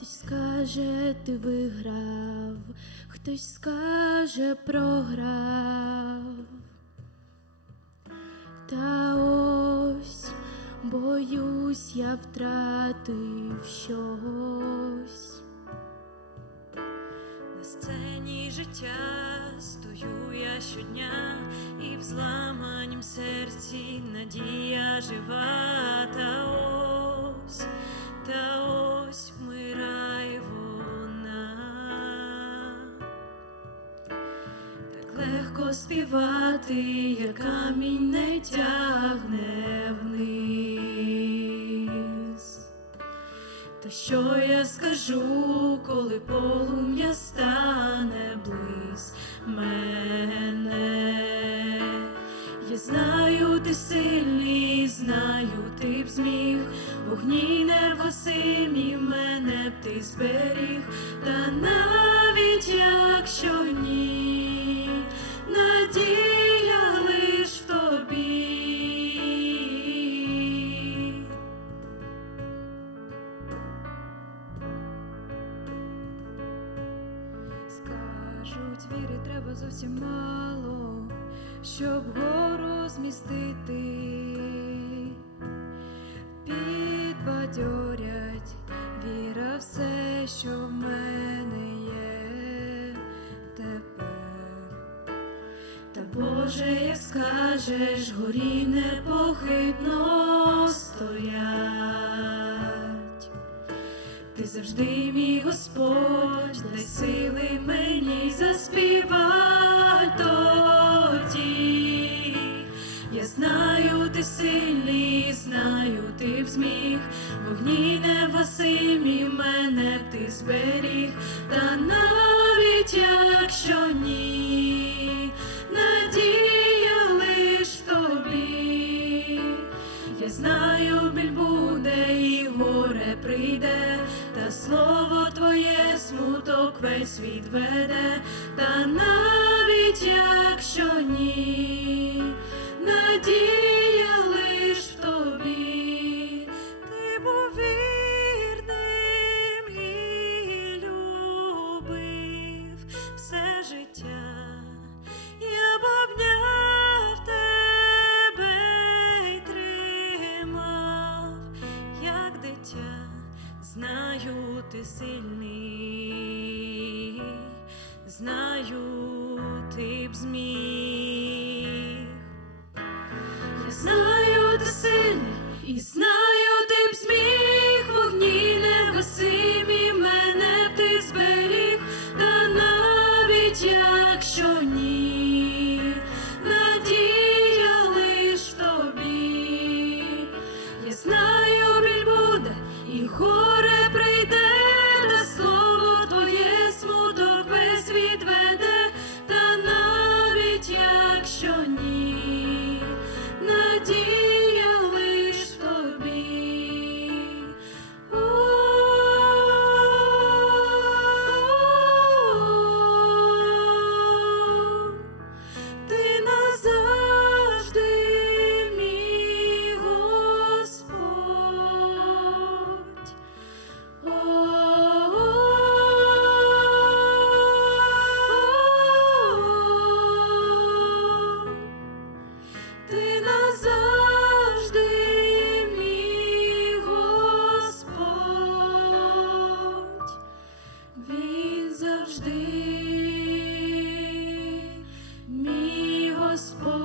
Хтось скаже, ти виграв, хтось скаже, програв. Та ось боюсь, я втратив щось. На сцені життя стою я щодня, і в зламанім серці надія жива, легко співати, як камінь не тягне вниз. Та що я скажу, коли полум'я стане близь мене? Я знаю, ти сильний, знаю, ти б зміг, вогні невгасимі мене б ти зберіг, та навіть Скажуть, віри треба зовсім мало, щоб гору змістити, підбадьорять віра все, що в мене є тепер. Та Боже, як скажеш, горі непохитно стоять. Ти завжди мій Господь, дай сили мені заспівай тоді. Я знаю, ти сильний, знаю, ти б зміг, вогні невгасимі весь відведе, та навіть якщо ні, надія лиш в тобі, ти був вірним і любив все життя. Я б обняв тебе й тримав, як дитя, знаю, ти сильний, знаю, ти б зміг. Я знаю, ти сильний і знаю. whisper